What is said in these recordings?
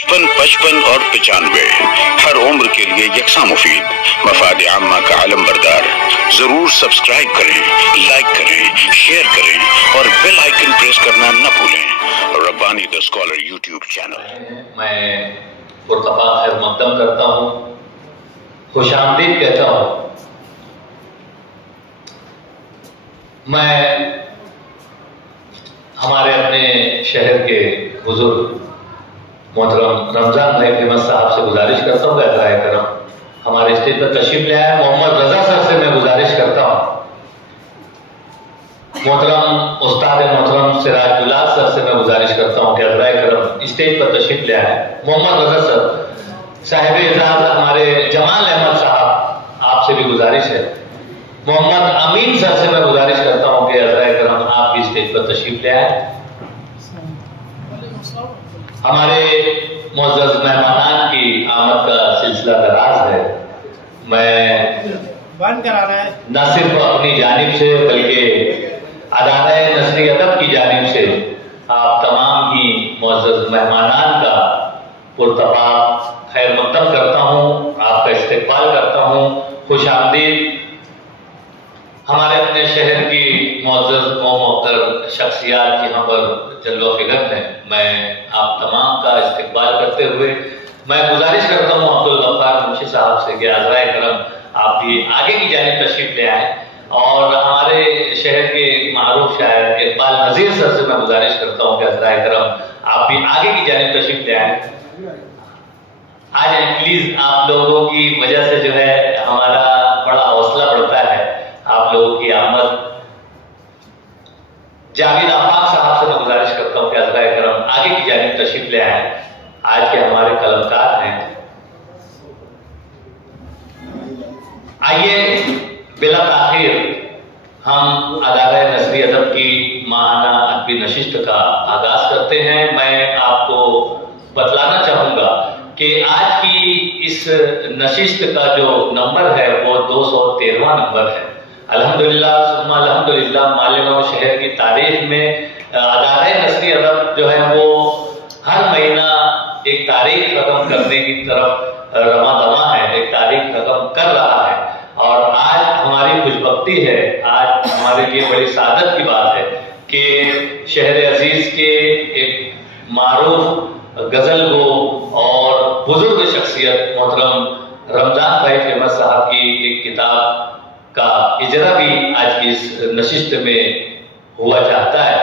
55 और 95 हर उम्र के लिए यकसा मुफीद, मफाद आम्मा का आलम बरदार। जरूर सब्सक्राइब करें, लाइक करें, शेयर करें और बेल आइकन प्रेस करना न भूलें। Rabbani the scholar YouTube channel. मैं पुरतपा खैर मकदम करता हूँ, खुशामदीद कहता हूँ। मैं हमारे अपने शहर के बुजुर्ग मोहतरम रमजान भाई फेमस साहब से गुजारिश करता हूँ, एहतराम करम हमारे स्टेज पर तशरीफ ले आए। मोहम्मद रजा सर से मैं गुजारिश करता हूँ, मोहतरम उस्ताद मोहतरम सिराज गुलाब सर से मैं गुजारिश करता हूँ कि एहतराम करम स्टेज पर तशरीफ ले आए। मोहम्मद रजा सर, साहिब इजाज़त हमारे जमाल अहमद साहब, आपसे भी गुजारिश है। मोहम्मद अमीन सर से मैं गुजारिश करता हूँ कि एहतराम करम आप भी स्टेज पर तशरीफ ले आए। हमारे मुअज़्ज़ज़ मेहमानान की आमद का सिलसिला दराज है। मैं न सिर्फ अपनी जानिब से बल्कि अदारे नस्री अदब की जानिब से आप तमाम ही मुअज़्ज़ज़ मेहमानान का पुरतपा खैर मकदम करता हूँ, आपका इस्तकबाल करता हूँ। खुश आमदीद। हमारे अपने शहर की मुअज़्ज़ज़ व मोहतर शख्सियात यहाँ पर जल्वा फिगर हैं। मैं आप तमाम का इस्तकबाल करते हुए मैं गुजारिश करता हूँ अब्दुल गफ्फार मुंशी साहब से कि आज़राए करम आप भी आगे की जानिब तशरीफ ले आए। और हमारे शहर के मारूफ शायर इकबाल नज़ीर सर से मैं गुजारिश करता हूँ कि आज़राए करम आप भी आगे की जानिब तशरीफ ले आए। आ जाए प्लीज। आप लोगों की वजह से जो है हमारा बड़ा हौसला बढ़ता है। आप लोगों की आमद। जावेद आफाक साहब से मैं गुजारिश करता हूँ कि आज़राए करम आगे की जानिब तशरीफ ले आए। आज के हमारे कलमकार हैं। आइए बिला ताखीर हम अदारे नस्री अदब की माहाना अदबी नशिस्त का आगाज करते हैं। मैं आपको बतलाना चाहूंगा कि आज की इस नशिस्त का जो नंबर है वो 213वां नंबर है। अल्हम्दुलिल्लाह सुम्मा अल्हम्दुलिल्लाह, मालिक शहर की तारीख में अदारे नस्री अदब जो है वो हर महीना एक तारीख रकम करने की तरफ रमा दमा है, एक तारीख रकम कर रहा है। और आज हमारी खुशबख्ती है, आज हमारे लिए बड़ी सादत की बात है कि शहर अजीज के एक मारूफ गजल गो और बुजुर्ग शख्सियत मोहतरम रमजान भाई फेमस साहब की एक किताब का इजरा भी आज की इस नशिस्त में हुआ चाहता है।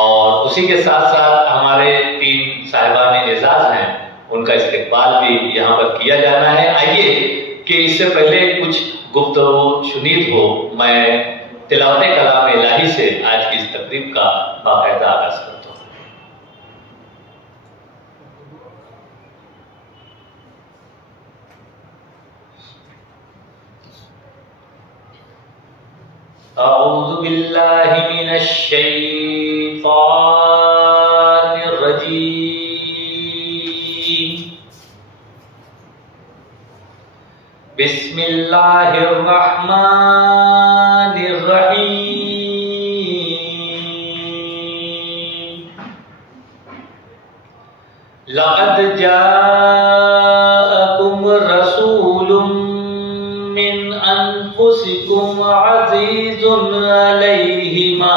और उसी के साथ साथ हमारे 3 साहिबान एजाज हैं, उनका इस्तकबाल भी यहाँ पर किया जाना है। आइए कि इससे पहले कुछ गुफ्तगू शुनीद हो, मैं तिलावत कलाम इलाही से आज की इस तकरीब का बाकायदा आगाज करता हूँ। अऊज़ु बिल्लाहि मिनश शैतानिर रजीम। बिस्मिल्लाहिर रहमानिर रहीम। लक़द जाअकुम रसूलुम मिन अनफुसिकुम अज़ीज़ुन अलैहि मा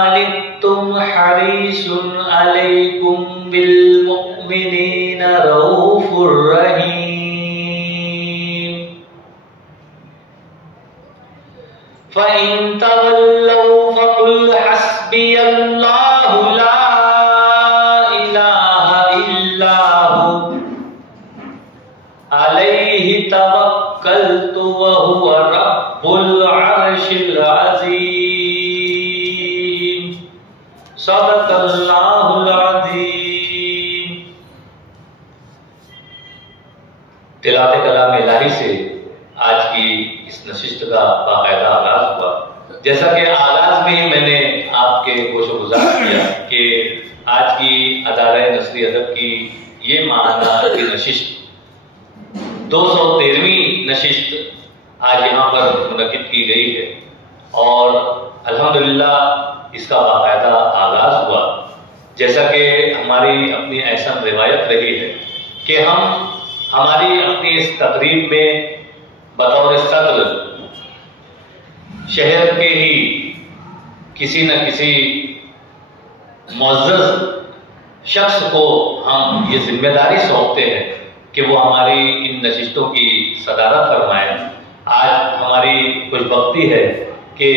अनित्तुम हरीसुन अलैकुम बिल मुमिनीना रऊफुर रहीम। फ़इन तवल्लौ फ़क़ुल हस्बियल्लाहु ला इलाहा इल्ला हु अलैहि तवक्कलतु व हुवा रब्बुल अर्शिल अज़ीम। सदक़ल्लाहुल अज़ीम। तिलावत कलाम इलाही से आज की इस नशिस्त का बाकायदा आगाज हुआ। जैसा कि आगाज में ही मैंने आपके गोशोगुजार किया कि आज की अदारे नस्री अदब की ये माहाना की नशिस्त 213वीं नशिस्त आज यहाँ पर मुनक़िद की गई है। और अल्हम्दुलिल्लाह इसका बाकायदा جیسا کہ ہماری اپنی احسن روایت رہی ہے کہ ہم ہماری اپنی اس تقریب میں بطور صدر شہر کے ہی کسی نہ کسی معزز شخص کو ہم یہ ذمہ داری سونپتے ہیں کہ وہ ہماری ان نشستوں کی صدارت فرمائے۔ آج ہماری خوش بختی ہے کہ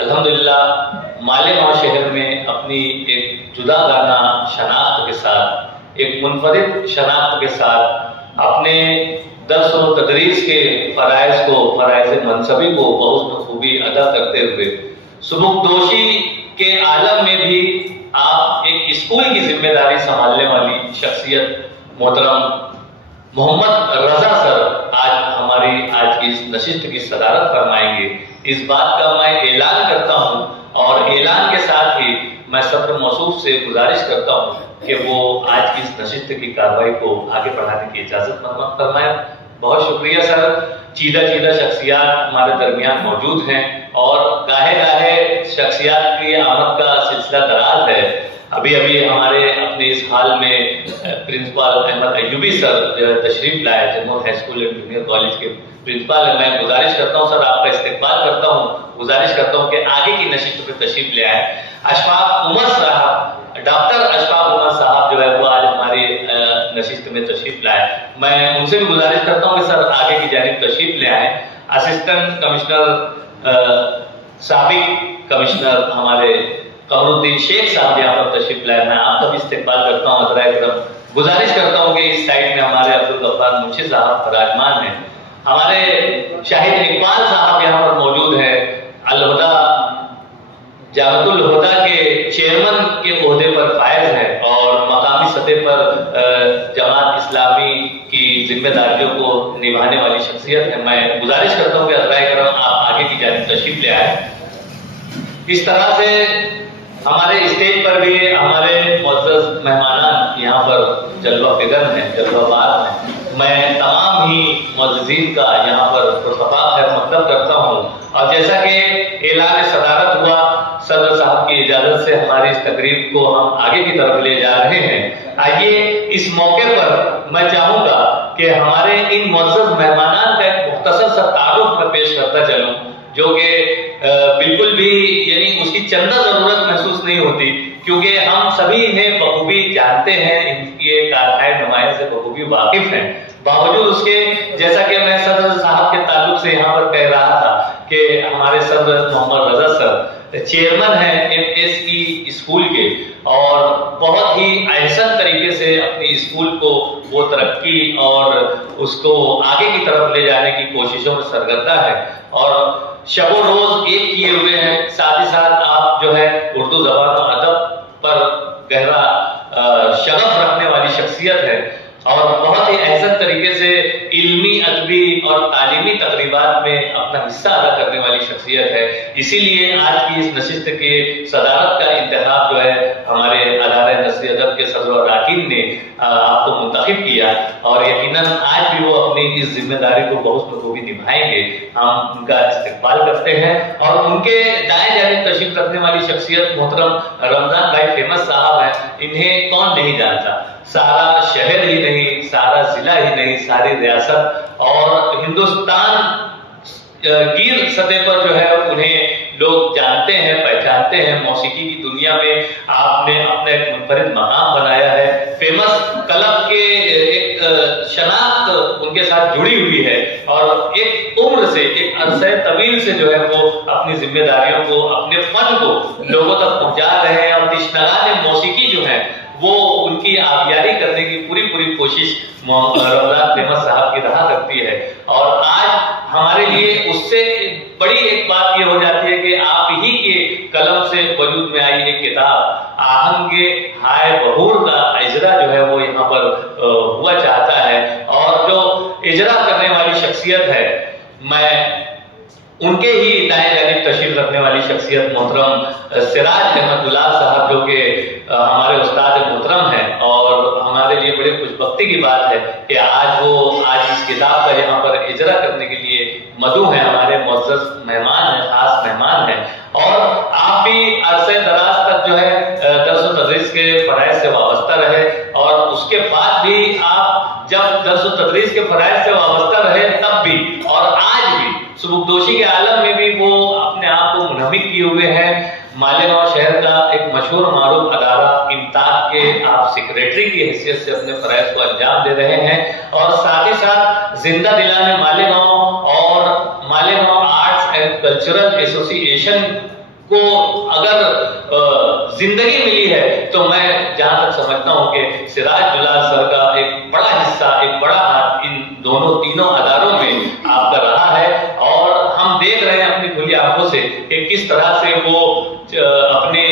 الحمدللہ مالیگاؤں شہر میں اپنی ایک جداگانہ شناخت کے ساتھ، ایک منفرد شناخت کے ساتھ اپنے درس و تدریس کے فرائض منصبی کو بہت بخوبی ادا کرتے ہوئے سبکدوشی کے عالم میں بھی آپ ایک اسکول کی ذمہ داری سنبھالنے والی شخصیت محترم محمد رضا سر آج ہماری آج کی اس نشست کی صدارت فرمائیں گے۔ اس بات کا میں اعلان کرتا ہوں اور اعلان کے ساتھ ہی میں صدر موصوف سے گزارش کرتا ہوں کہ وہ آج کی اس نشست کی کارروائی کو آگے بڑھانے کی اجازت فرمائیں۔ بہت شکریہ سر۔ چیدہ شخصیات ہمارے درمیان موجود ہیں اور گاہے شخصیات کی آمد کا سلسلہ دراز ہے۔ ابھی ہمارے اپنے اس حال میں پرنسپل احمد ایوبی سر جو تشریف لائے، جمہور high school and junior college کے پرنسپل ہیں۔ میں گزارش کرتا ہوں سر، آپ کا استقبال کرتا ہوں، گزارش کرتا ہوں کہ آگے کی نشست پہ تشریف لے آئے۔ اشفاق عمر صاحب، ڈاکٹر اشفاق عمر صاحب جو ہے وہ آج ہماری نشست میں تشریف لائے۔ میں ان سے بھی گزارش کرتا ہوں کہ سر آگے کی جانب تشریف لے آئے۔ اسسٹنٹ کمشنر سابق کمشنر ہمارے قمر الدین شیخ صاحب یہاں پر تشریف لائے، میں آپ کا بھی استقبال کرتا ہوں۔ حضرات کرام گزارش کرتا ہوں کہ اس سائٹ میں ہمارے عبدالغفار منشی صاحب فراجمان ہیں، ہمارے شاہد اقبال صاحب یہاں پر موجود ہیں، الہدا جامعۃ الہدا کے چیئرمین کے عہدے پر فائز ہیں اور مقامی سطح پر جماعت اسلامی کی ذمہ داریوں کو نبھانے والی شخصیت ہے۔ میں گزارش کرتا ہوں کہ حضرات کرام آپ آگے کی جانب تشریف لے آئے۔ اس طرح سے ہمارے اسٹیج پر بھی ہمارے معزز مہمانان یہاں پر جلوہ فگر ہیں، جلوہ باز ہیں۔ میں تمام ہی معززین کا یہاں پر پرتفاق خیر مقدم کرتا ہوں اور جیسا کہ اعلان صدارت ہوا، صدر صاحب کی اجازت سے ہماری اس تقریب کو ہم آگے کی طرف لے جا رہے ہیں۔ آئیے اس موقع پر میں چاہوں گا کہ ہمارے ان معزز مہمانان کا ایک مختصر سا تعارف میں پیش کرتا چلوں، جو کہ بالکل بھی یعنی اس کی چندہ ضرورت محسوس نہیں ہوتی، کیونکہ ہم سبھی انہیں بخوبی جانتے ہیں، ان کے کارنامۂ نمایاں سے بخوبی واقف ہیں۔ باوجود اس کے جیسا کہ میں صدر صاحب کے تعلق سے یہاں پر کہہ رہا تھا کہ ہمارے صدر محمد رضا سر چیئرمین ہیں MSE اسکول کے اور بہت ہی احسن طریقے سے اپنی اسکول کو وہ ترقی اور اس کو آگے کی طرف لے جانے کی کوششوں میں سرگردہ ہے اور شب و روز ایک کیے ہوئے ہیں۔ ساتھ ہی ساتھ آپ جو ہے اردو زبان و ادب پر گہرا شغف رکھنے والی شخصیت ہے اور بہت ہی احسن طریقے سے علمی، ادبی اور تعلیمی تقریبات میں اپنا حصہ ادا کرنے والی شخصیت ہے۔ اسی لیے آج کی اس نشست کے صدارت کا انتخاب جو ہے ہمارے ادارہ نثری ادب کے صدر اراکین نے آپ کو منتخب کیا اور یقیناً آج بھی وہ اپنی اس ذمہ داری کو بہت بخوبی نبھائیں گے۔ ہم ان کا استقبال کرتے ہیں اور ان کے دائیں جانب تشریف رکھنے والی شخصیت محترم رمضان بھائی فیمس صاحب ہیں۔ انہیں کون نہیں جانتا، سارا شہر ہی نہیں، سارا ضلع ہی نہیں، ساری ریاست اور ہندوستان گیر سطح پر جو ہے انہیں لوگ جانتے ہیں، پہچانتے ہیں۔ موسیقی کی دنیا میں آپ نے اپنا ایک منفرد مقام بنایا ہے۔ فیمس کلب کے ایک شناخت ان کے ساتھ جڑی ہوئی ہے اور ایک عمر سے، ایک عرصہ طویل سے جو ہے وہ اپنی ذمہ داریوں کو، اپنے فن کو لوگوں تک پہنچا رہے ہیں اور تشنگان موسیقی جو ہے وہ ان کی آبیاری کرنے کی پوری کوشش رمضان فیمس صاحب کی رہا کرتی ہے اور آج ہمارے لیے اس سے بڑی ایک بات یہ ہو جاتی ہے کہ آپ ہی کے قلم سے وجود میں آئی ایک کتاب آہنگ ہائے بہور کا اجرا جو ہے وہ یہاں پر ہوا چاہتا ہے اور جو اجرا کرنے والی شخصیت ہے، میں ان کے ہی دائیں جانب تشریف رکھنے والی شخصیت محترم سراج احمد گلاب صاحب جو کہ ہمارے استاد محترم ہیں اور ہمارے لیے بڑے خوش بختی کی بات ہے کہ آج اس کتاب کا یہاں پر اجرا کرنے کے لیے مدعو ہیں، ہمارے معزز مہمان ہیں، خاص مہمان ہیں اور آپ بھی عرصہ دراز تک جو ہے درس و تدریس तदरीस के फराइज से वाबस्ता रहे, और उसके बाद भी आप जब दर्स व तदरीस के फराइज से वाबस्ता रहे तब भी और आज भी सुबुकदोशी के आलम में भी वो अपने आप को मुनहमिक किए हुए हैं। मालेगांव शहर का एक मशहूर मारूफ अदारा इम्ताज के आप सेक्रेटरी की हैसियत से अपने फराइज को अंजाम दे रहे हैं, और साथ ही साथ जिंदा दिलाने मालेगांव और Malegaon arts and cultural association को अगर जिंदगी मिली है तो मैं जहां तक समझता हूं कि सिराज जुलाल सर का एक बड़ा हिस्सा, एक बड़ा हाथ इन दोनों तीनों अदारों में आपका रहा है। और हम देख रहे हैं अपनी खुली आंखों से कि किस तरह से वो अपने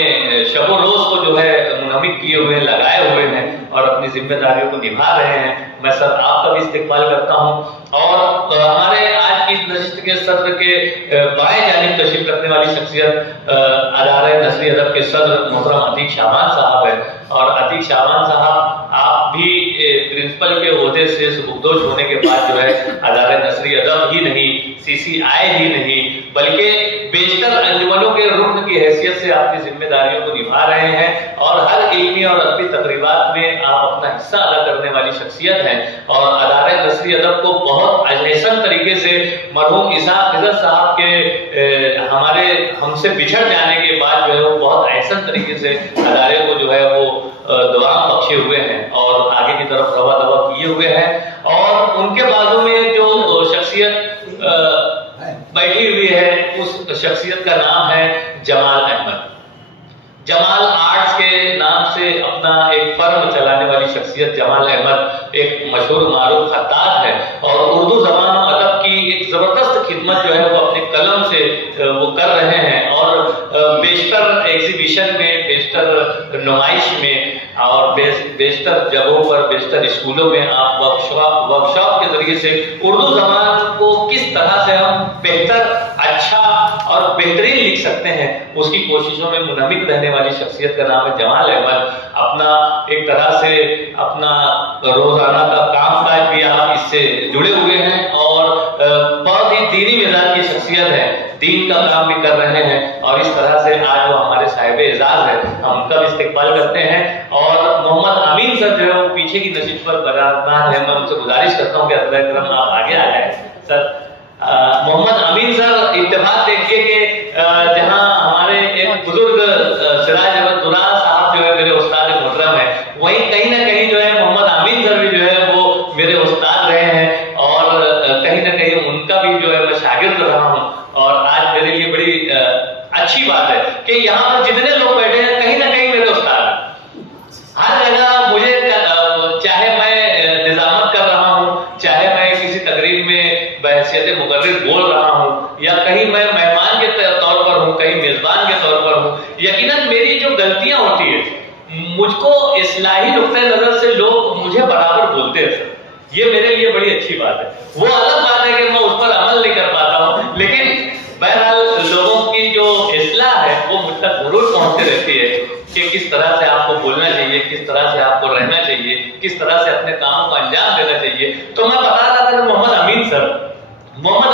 शबो रोज को जो है मुनहमिक किए हुए लगाए हुए हैं और अपनी जिम्मेदारियों को निभा रहे हैं। मैं सर आपका भी इस्तेकबाल करता हूं। और हमारे आज की नशिस्त के सत्र के बाएं जानिब तशरीफ रखने वाली शख्सियत अदारे नसरी अदब के सदर मोहतरम अतीक शाबान साहब है। और अतीक शाबान साहब आप भी प्रिंसिपल के ओहदे से सुबुकदोश होने के बाद जो है अदारे नसरी अदब ही नहीं, CCI ही नहीं, बल्कि बेशतर अंजुमनों के रुकन की हैसियत से अपनी जिम्मेदारियों को निभा रहे हैं और हर इल्मी और अदबी तकरीबात में आप अपना हिस्सा अदा करने वाली शख्सियत हैं। और अदारे नसरी अदब को बहुत अहसन तरीके से मरहूम इसाक खिजर साहब के हमारे हमसे बिछड़ जाने के बाद जो है वो बहुत अहसन तरीके से अदारे को जो है वो दुआ बख्शे हुए हैं और आगे की तरफ रवा दवा किए हुए हैं। और उनके बाजू में जो शख्सियत बैठी हुई है उस शख्सियत का नाम है जमाल अहमद। जमाल आर्ट्स के नाम से अपना एक फर्म चलाने वाली शख्सियत जमाल अहमद एक मशहूर मारूफ खत्तात है और उर्दू ज़बान और अदब की एक जबरदस्त खिदमत जो है वो अपने कलम से वो कर रहे हैं। और बेशतर एग्जीबिशन में, बेशतर नुमाइश में और बेशतर जगहों पर, बेशतर स्कूलों में आप वर्कशॉप के जरिए से उर्दू ज़बान को किस तरह से हम बेहतर, अच्छा और बेहतरीन लिख सकते हैं उसकी कोशिशों में मुनहमिक रहने वाली शख्सियत का नाम है जमाल अहमद। अपना एक तरह से अपना रोजाना का काम काज भी आप इससे जुड़े हुए हैं और बहुत ही दीनी मिजाज की शख्सियत है, दीन का काम भी कर रहे हैं। और इस तरह से आज वो हमारे साहिब एजाज है, हम उनका भी इस्तेकबाल करते हैं। और मोहम्मद अमीन सर जो है वो पीछे की नशिस्त पर बराबर है, मैं उनसे गुजारिश करता हूँ कि अदब करम आप आगे आ जाए। सर मोहम्मद अमीन सर, इत्तेफाक देखिए कि जहां हमारे एक बुजुर्ग सिराज अहमद दुरान साहब जो है मेरे उस्ताद मोहतरम है, वहीं कहीं ना कहीं जो है मोहम्मद अमीन सर भी जो है वो मेरे उस्ताद रहे हैं और कहीं ना कहीं उनका भी जो है मैं शागिर्द रहा हूँ। और आज मेरे लिए बड़ी अच्छी बात है कि यहाँ पर जितने लोग बैठे हैं कहीं ना कहीं मेरे उस्ताद हैं। हर जगह मुझे चाहे मैं निजामत कर रहा हूँ, चाहे मैं किसी तकरीर में बहसियत मुकर्रिर बोल रहा हूँ, या कहीं मैं मेहमान के तौर पर हूँ, कहीं मेजबान के तौर पर हूँ, यकीनन मेरी जो गलतियां होती है मुझको इस्लाही नुक्ते नजर से लोग मुझे बराबर बोलते हैं सर, ये मेरे लिए बड़ी अच्छी बात है। वो अलग बात है कि मैं उस पर अमल नहीं कर पाता हूँ, लेकिन बहरहाल लोगों की जो इस्लाह है वो मुझ तक जरूर पहुंचती रहती है कि किस तरह से आपको बोलना चाहिए, किस तरह से आपको रहना चाहिए, किस तरह से अपने कामों को अंजाम देना चाहिए। तो मैं बता रहा था कि मोहम्मद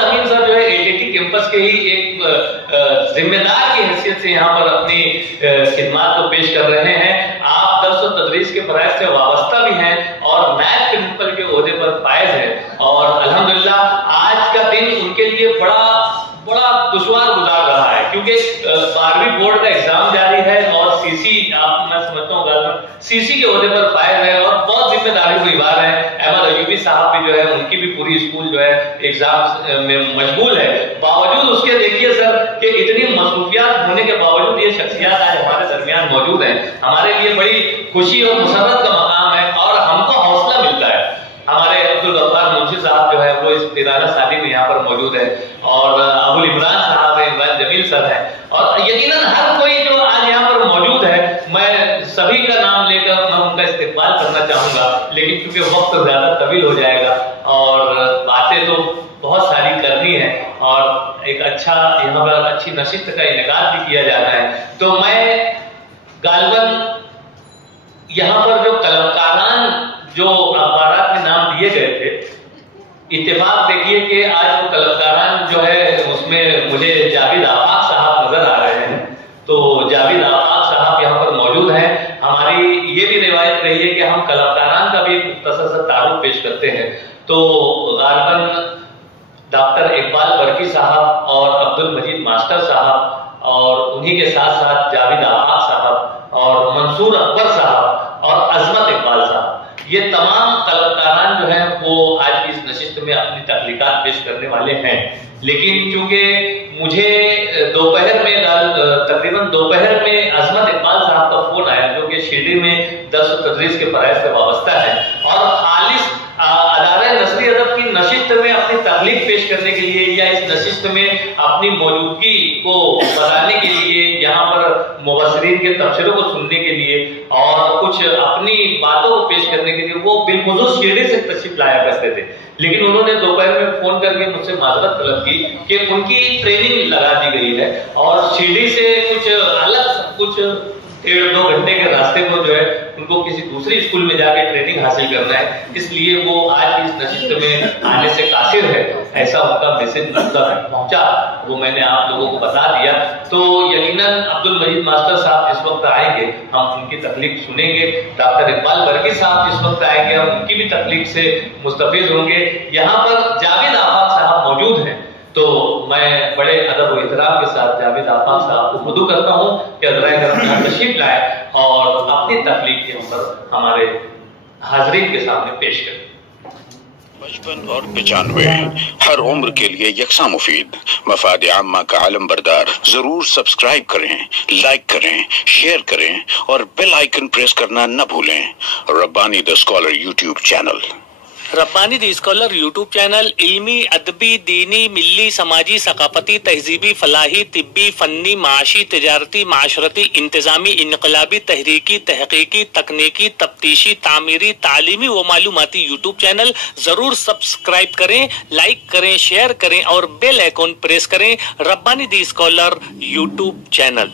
अमीन सर जो है ATT कैंपस के ही एक जिम्मेदार की हैसियत से यहाँ पर अपनी खिदमत को पेश कर रहे हैं। आप दर्स व तदरीस के फराइज से वाबस्ता भी हैं और नायब प्रिंसिपल के ओहदे पर फायज हैं। और अल्हम्दुलिल्लाह आज का दिन उनके लिए बड़ा दुश्वार गुजार रहा है, क्योंकि 12वीं बोर्ड का एग्जाम जारी है और मैं समझता हूँ CC के ओहदे पर फायज है और बहुत जिम्मेदारी को निभा रहे हैं। अहमद अयूबी साहब भी जो है उनकी भी पूरी स्कूल जो है एग्जाम में मशगूल है। बावजूद उसके देखिए सर कि इतनी मसरूफियात होने के बावजूद ये शख्सियत आज हमारे दरमियान मौजूद है। हमारे लिए बड़ी खुशी और मुसर्रत का मकाम है और हमको हौसला मिलता है। हमारे अब्दुल गफ्फार मुंशी साहब जो है वो इस तिराना शादी में यहाँ पर मौजूद है और अबुल इमरान साहब है, इमरान जमील सर है और यकीनन हर कोई जो आज यहाँ पर मौजूद है, मैं सभी का नाम लेकर मैं उनका इस्तेकबाल करना चाहूंगा, लेकिन क्योंकि वक्त ज्यादा तवील हो जाएगा और बातें तो बहुत सारी करनी है और एक अच्छा यहाँ पर अच्छी नशिस्त का इनेकाद भी किया जाना है। तो मैं गालिबन यहाँ पर जो कलमकारान जो अखबारात में नाम दिए गए थे, इत्तेफाक देखिए कि आज वो कलमकारान जो है उसमें मुझे जावेद आफाक साहब नजर आ रहे हैं। तो जावेद आफाक साहब यहाँ पर मौजूद हैं। ہماری یہ بھی روایت رہی ہے کہ ہم کلاکاران کا بھی مختصر سا تعارف پیش کرتے ہیں. تو غالباً ڈاکٹر اقبال برقی صاحب اور عبد المجید ماسٹر صاحب اور انہی کے ساتھ ساتھ جاوید آفاق صاحب اور منصور اکبر صاحب اور عظمت اقبال صاحب، یہ تمام کلاکاران جو ہیں وہ آج کی اس نشست میں اپنی تخلیقات پیش کرنے والے ہیں. لیکن چونکہ مجھے تقریباً دوپہر میں عظمت اقبال صاحب کا فون آیا جو کہ شرڈی میں درس و تدریس کے فرائض سے وابستہ ہے اور خالص ادارہ نثری ادب کی نشست میں اپنی تخلیق پیش کرنے کے لیے یا اس نشست میں اپنی موجودگی کو بتانے کے لیے، یہاں پر مبصرین کے تبصروں کو سننے کے لیے اور کچھ اپنی باتوں کو پیش کرنے کے لیے وہ بالخصوص شرڈی سے تشریف لایا کرتے تھے. لیکن انہوں نے دوپہر میں فون کر کے مجھ سے معذرت طلب کی کہ ان کی ٹریننگ لگا دی گئی ہے اور شرڈی سے کچھ 1.5-2 گھنٹے کے راستے کو جو ہے ان کو کسی دوسری اسکول میں جا کے ٹریننگ حاصل کرنا ہے، اس لیے وہ آج کی اس نشست میں آنے سے قاصر ہے. ایسا ان کا میسج پہنچا، وہ میں نے آپ لوگوں کو بتا دیا. تو یقیناً عبد المجید ماسٹر صاحب جس وقت آئیں گے ہم ان کی تخلیق سنیں گے. ڈاکٹر اقبال برقی صاحب جس وقت آئیں گے ہم ان کی بھی تخلیق سے مستفیض ہوں گے. یہاں پر جاوید آفاق صاحب موجود ہیں تو میں بڑے ادب و احترام کے ساتھ جاوید آفاق صاحب کو مدعو کرتا ہوں کہ حضرائے کرام یہاں تشریف لائے اور اپنی تخلیق کے اندر ہمارے حاضرین کے سامنے پیش کریں. 55 اور 95 ہر عمر کے لیے یکساں مفید. مفاد عامہ کا علم بردار. ضرور سبسکرائب کریں، لائک کریں، شیئر کریں اور بیل آئیکن پریس کرنا نہ بھولیں. ربانی دی اسکالر یوٹیوب چینل. ربانی دی اسکالر یوٹیوب چینل علمی، ادبی، دینی، ملی، سماجی، ثقافتی، تہذیبی، فلاحی، طبی، فنی، معاشی، تجارتی، معاشرتی، انتظامی، انقلابی، تحریکی، تحقیقی، تکنیکی، تفتیشی، تعمیری، تعلیمی و معلوماتی یوٹیوب چینل. ضرور سبسکرائب کریں، لائک کریں، شیئر کریں اور بیل آئیکن پریس کریں. ربانی دی اسکالر یوٹیوب چینل.